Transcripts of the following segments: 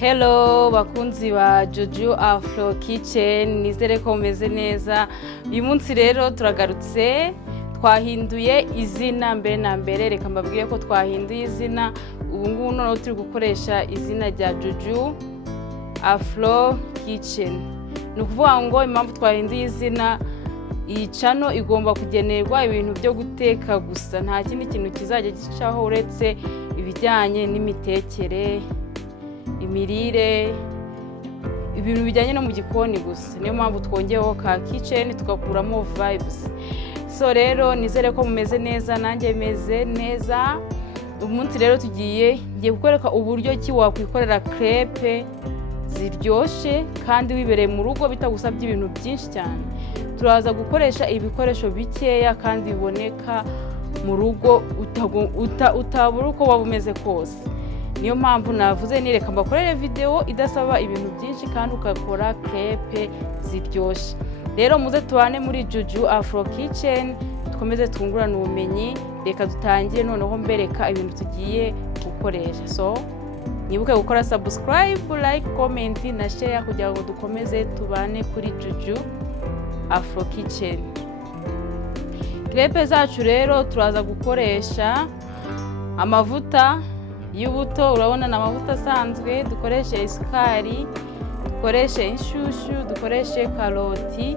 Hello bakunzi ba Juju Afro Kitchen, nizere ko mumeze neza. Uyu munsi rero turagarutse, twahinduye izina mbere na mbere. Reka mbabwire ko twahinduye izina. Ubu ngubu noneho turi gukoresha izina rya Juju Afro Kitchen. Ni ukuvuga ngo impamvu twahinduye izina, iyi channel igomba kugenerwa ibintu byo guteka gusa, nta kindi kintu kizajya gicaho uretse ibijyanye n'imitekere, imirire, ibintu bijyanye no mu gikoni gusa. Niyo mpamvu twongeyeho ka kitchen tugakuramo vibes. So rero nizere ko mumeze neza, nanjye meze neza. Umunsi rero ngiye kukwereka uburyo ki wakwikorera crepe ziryoshe kandi wibereye mu rugo bitagusabye ibintu byinshi cyane. Turaza gukoresha ibikoresho bikeya kandi biboneka mu rugo, utabura uko waba umeze kose. Niyo mpamvu navuze nireka mbakorere video idasaba ibintu byinshi kandi ukakora crepe ziryoshe. Rero muze tubane muri Juju Afro Kitchen, dukomeze twungurana ubumenyi. Reka dutangire noneho mbereka ibintu tugiye gukoresha. So nibuke gukora subscribe, like, comment na share kugira ngo dukomeze tubane kuri Juju Afro Kitchen. Crepe zacu rero turaza gukoresha amavuta y'ubuto, urabona na amavuta asanzwe, dukoreshe isukari, dukoreshe inshushu, dukoreshe karoti,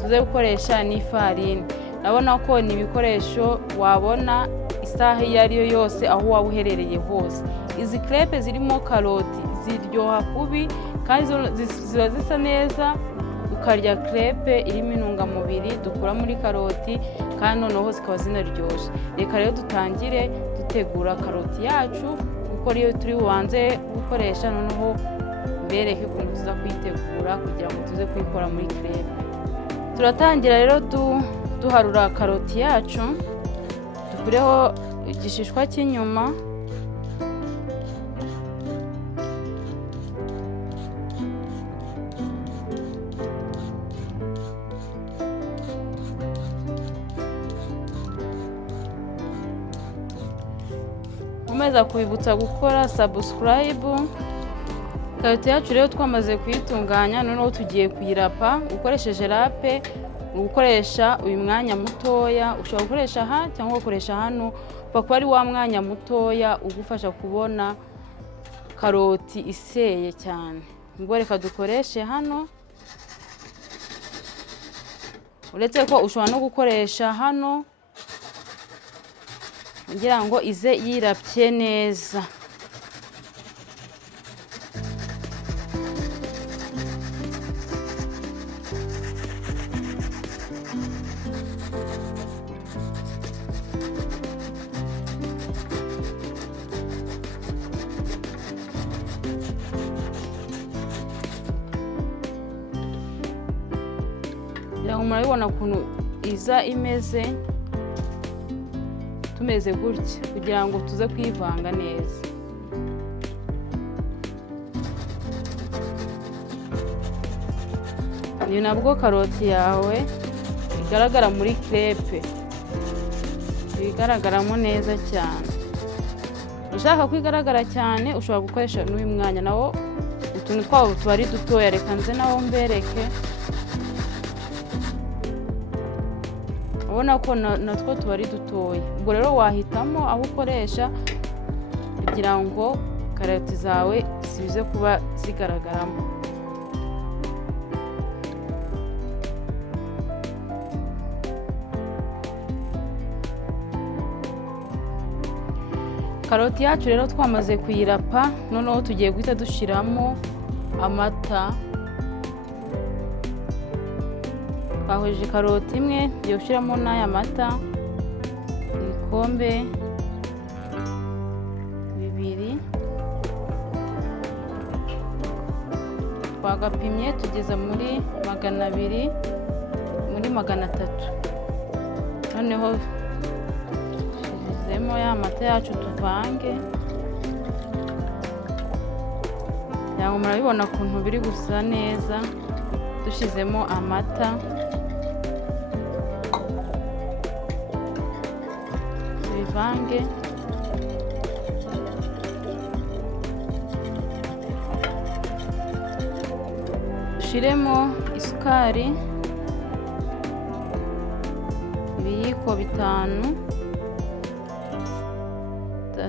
tuze gukoresha n'ifarini. Urabona ko ni ibikoresho wabona isaha iyo ariyo yose aho waba uherereye hose. Izi crepe zirimo karoti ziryoha kubi kandi ziba zisa neza. Ukarya crepe irimo intungamubiri dukura muri karoti kandi noneho zikaba zinaryoshye. Reka rero dutangire dutegura karoti yacu kuko ariyo turi bubanze gukoresha. Noneho mbereke ukuntu tuza kuyitegura kugira ngo tuze kuyikora muri crepe. Turatangira rero duharura karoti yacu, dukureho igishishwa cy'inyuma. Komeza kubibutsa gukora subscribe. Karoti yacu rero twamaze kuyitunganya, noneho tugiye kuyirapa. Ukoresheje rape, ukoresha uyu mwanya mutoya, ushobora gukoresha aha cyangwa ukoresha hano, kuko ari wa mwanya mutoya ugufasha kubona karoti iseye cyane. Ngo reka dukoreshe hano. Uretse ko ushobora no gukoresha hano kugira ngo ize yirapye neza. Murabibona ukuntu iza imeze, tumeze gutya kugira ngo tuze kwivanga neza. Ni nabwo karoti yawe igaragara muri crepe, igaragaramo neza cyane. Ushaka kwigaragara cyane ushobora gukoresha n'uyu mwanya, nawo utuntu twawo tuba ari dutoya. Reka nze nawo mbereke. Ubona ko natwo tuba ari dutoya. Ubwo rero wahitamo aho ukoresha kugira ngo karoti zawe zize kuba zigaragaramo. Karoti yacu rero twamaze kuyirapa, noneho tugiye guhita dushiramo amata. Twahojeje karoti imwe, tugiye gushyiramo n'aya mata, ibikombe bibiri. Twagapimye tugeze muri 200, muri 300. Noneho tuzemo ya mata yacu tuvange. Yango murabibona ukuntu biri gusa neza. Dushizemo amata, bivange. dushiremo isukari ibiyiko 5, 3, 4,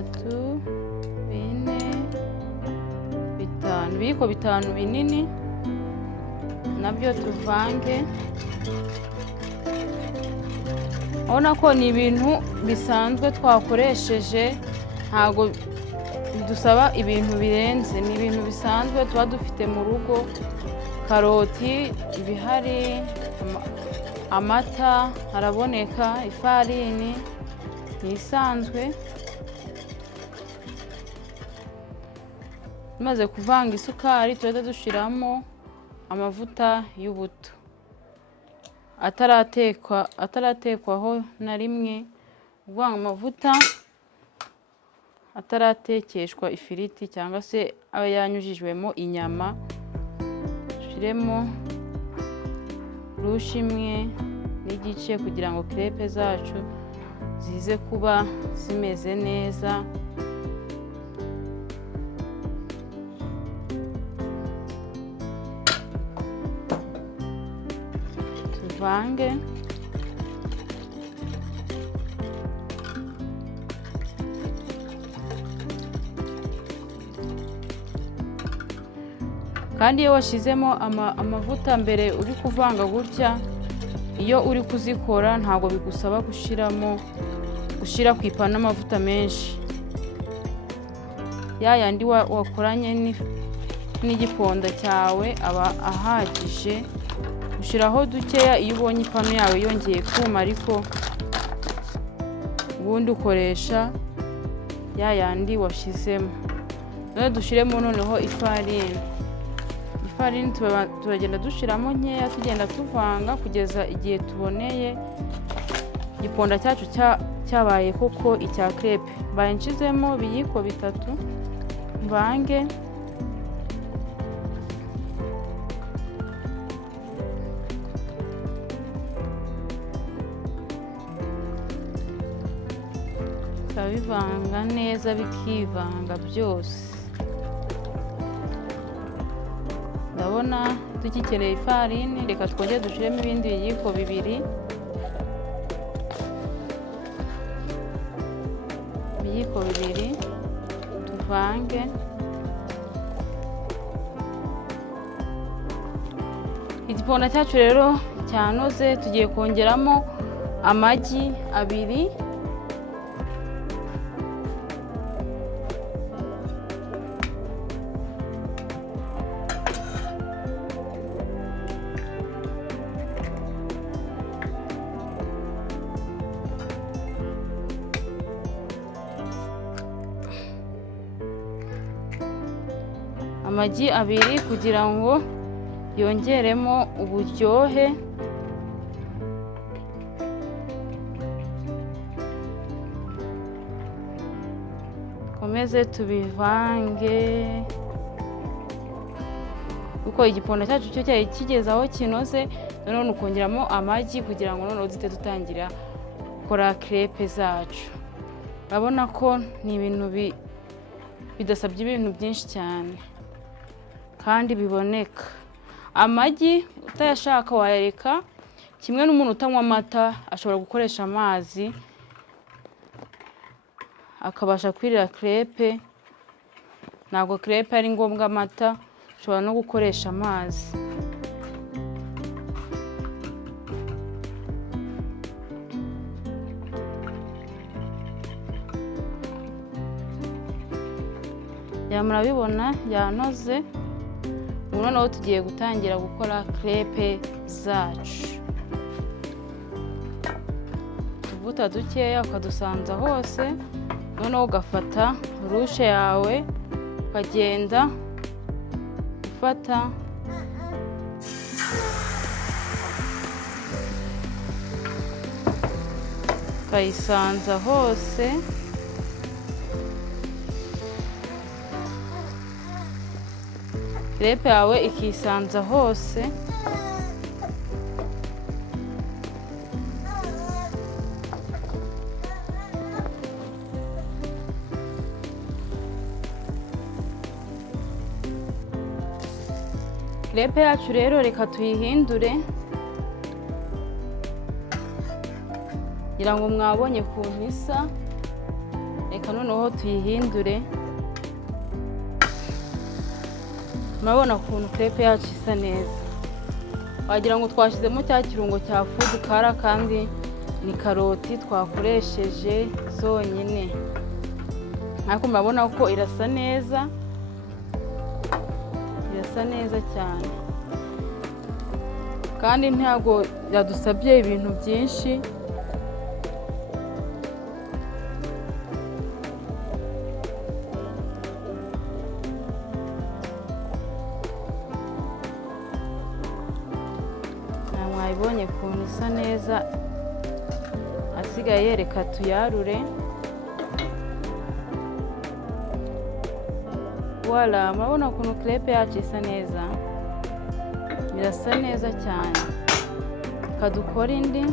5, ibiyiko 5 binini nabyo tuvange. Urabona ko ni ibintu bisanzwe twakoresheje, ntago bidusaba ibintu birenze, ni ibintu bisanzwe tuba dufite mu rugo. Karoti ibihari, amata haraboneka, ifarini ni isanzwe. Tumaze kuvanga isukari tuhita dushiramo amavuta y'ubuto ataratekwaho na rimwe, kuvanga amavuta ataratekeshwa ifiriti cyangwa se aba yanyujijwemo inyama. Dushiremo rushe imwe n'igice kugira ngo crepe zacu zize kuba zimeze neza. Tuvange. Kandi iyo washizemo amavuta mbere uri kuvanga gutya, iyo uri kuzikora ntabwo bigusaba gushira ku ipanu n'amavuta menshi. Ya yandi wakoranye n'igiponda cyawe aba ahagije. Ushiraho dukeya iyo ubonye ipanu yawe yongeye kuma, ariko ubundi ukoresha ya yandi washizemo. None dushiremo noneho ifarini. Ifarini turagenda dushiramo nkeya, tugenda tuvanga kugeza igihe tuboneye igiponda cyacu cyabaye koko icya crepe. Mbaye nshizemo ibiyiko 3, mvange. Bivanga neza bikivanga byose. Ndabona tugikeneye ifarini, reka twongere dushiremo ibindi biyiko 2, ibiyiko 2 tuvange. Igiponda cyacu rero cyanoze, tugiye kongeramo amagi 2. Amagi 2 kugira ngo yongeremo uburyohe. Komeze tubivange kuko igiponda cyacu cyo cyari kigeze aho kinoze. None ukongeramo amagi kugira ngo none uzite dutangira gukora crepe zacu. Urabona ko ni ibintu bidasabye ibintu byinshi cyane kandi biboneka. Amagi utayashaka wayareka, kimwe n'umuntu utanywa amata ashobora gukoresha amazi akabasha kwirira crepe. Ntabwo crepe ari ngombwa amata, ushobora no gukoresha amazi. Murabibona yanoze. Ubu noneho tugiye gutangira gukora crepe zacu. Utuvuta dukeya ukadusanza hose, noneho ugafata rushe yawe ukagenda ufata ukayisanza hose. Crepe yawe ikisanza hose. Crepe yacu rero reka tuyihindure, ngira ngo mwabonye kuntu isa. Reka noneho tuyihindure. Murabona kuntu crepe yacu isa neza, wagira ngo twashizemo cya kirungo cya food color kandi ni karoti twakoresheje zonyine. Ariko murabona ko irasa neza, irasa neza cyane kandi ntabwo yadusabye ibintu byinshi. Mwayibonye kuntu isa neza, asigaye reka tuyarure. Voilà, murabona ukuntu crepe yacu isa neza, birasa neza cyane. Kadukora indi.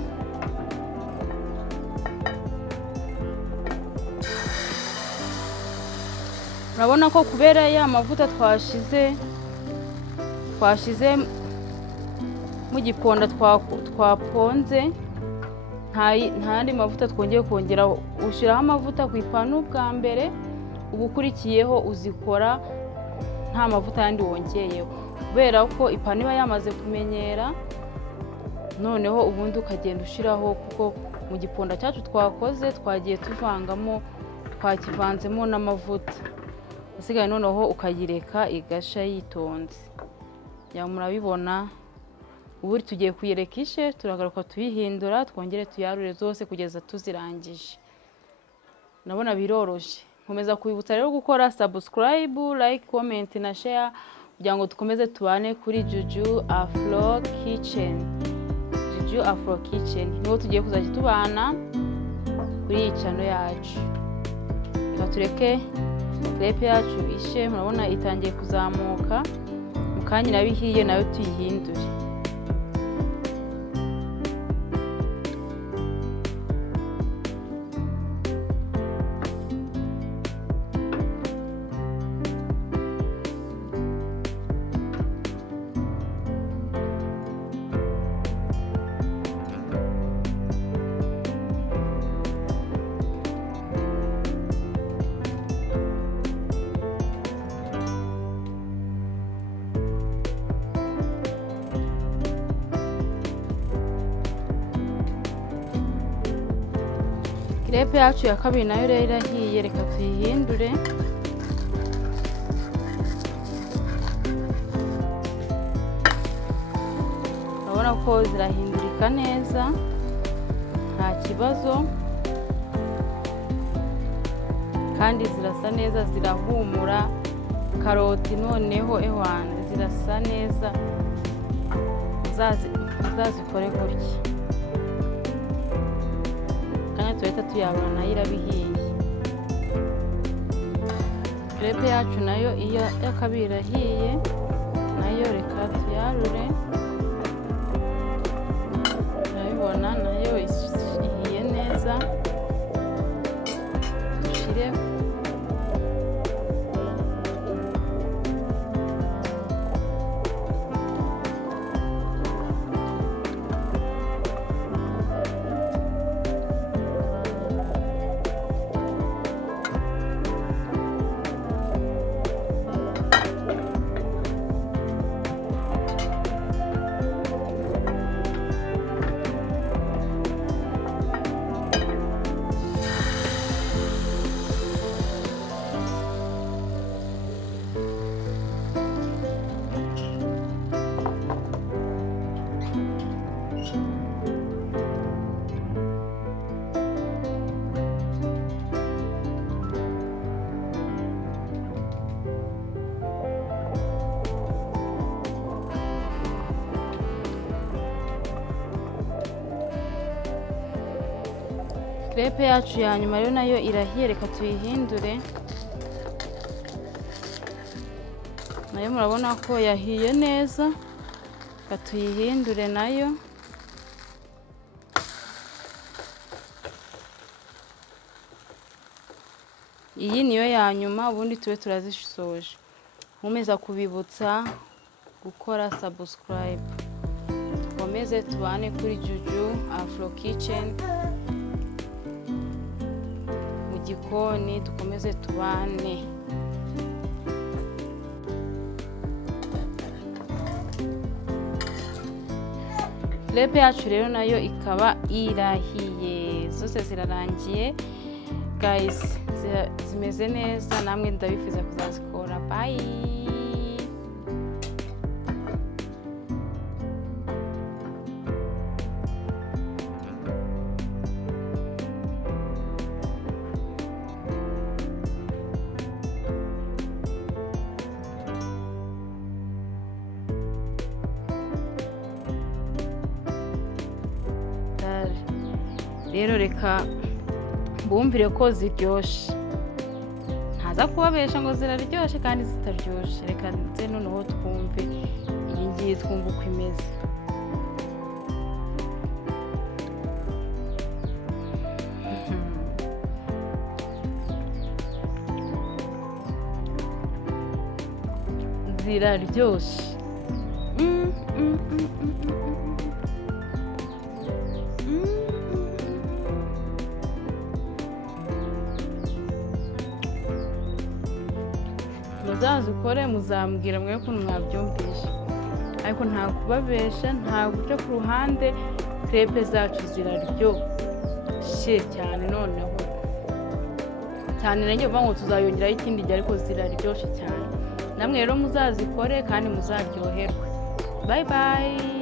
Murabona ko kubera ya mavuta twashize mu giponda twaponze, ntandi mavuta twongeye kongeraho. Ushiraho amavuta ku ipanu bwa mbere, ubukurikiyeho uzikora nta mavuta yandi wongeyeho, kubera ko ipanu iba yamaze kumenyera. Noneho ubundi ukagenda ushiraho, kuko mu giponda cyacu twakoze twagiye tuvangamo, twakivanzemo n'amavuta. Asigaye noneho ukayireka igasha yitonze. Ya murabibona. Ubu tugiye kuyireka ishe, turagaruka tuyihindura, twongere tuyarure zose kugeza tuzirangije. Nabona biroroshe. Nkomeza kwibutsa rero gukora subscribe, like, comment na share kugira ngo dukomeze tubane kuri Juju Afro Kitchen. Juju Afro Kitchen niho tugiye kuzajya tubana kuri iyi channel yacu. Reka tureke crepe yacu ishe. Murabona itangiye kuzamuka, mukanya nabihiye nayo tuyihindure. Crepe yacu ya kabiri nayo rero irahiye, reka tuyihindure. Urabona ko zirahindurika neza, nta kibazo, kandi zirasa neza, zirahumura. Karoti noneho ewana zirasa neza, uzazikore gutya. Tuhita tuyabona nayo irabihiye. Crepe yacu nayo iyo yakabiri irahiye, nayo reka tuyarure. Urabibona nayo ihiye neza. Dushire crepe yacu ya nyuma rero nayo irahiye, reka tuyihindure. Nayo murabona ko yahiye neza, reka tuyihindure nayo. Iyi niyo ya nyuma, ubundi tube turazisoje. Nkomeza kubibutsa gukora subscribe. Dukomeze tubane kuri Juju Afro Kitchen mu gikoni, dukomeze tubane. Crepe yacu rero nayo ikaba irahiye, zose zirarangiye guys, zimeze neza, namwe ndabifuza kuzazikora. Bye. Rero reka bumvire ko ziryoshe, ntaza kubabesha ngo ziraryoshe kandi zitaryoshe. Reka nze noneho twumve iyi ngiyi, twumve uko imeze. Ziraryoshe. Muzazikore muzambwira mwe ukuntu mwabyumvishe, ariko nta kubabesha, nta guca ku ruhande. Crepe zacu ziraryoshe cyane, noneho cyane nanjye uvuga ngo tuzayongeraho ikindi gihe, ariko ziraryoshe cyane. Namwe rero muzazikore kandi muzaryoherwe. Bye bye.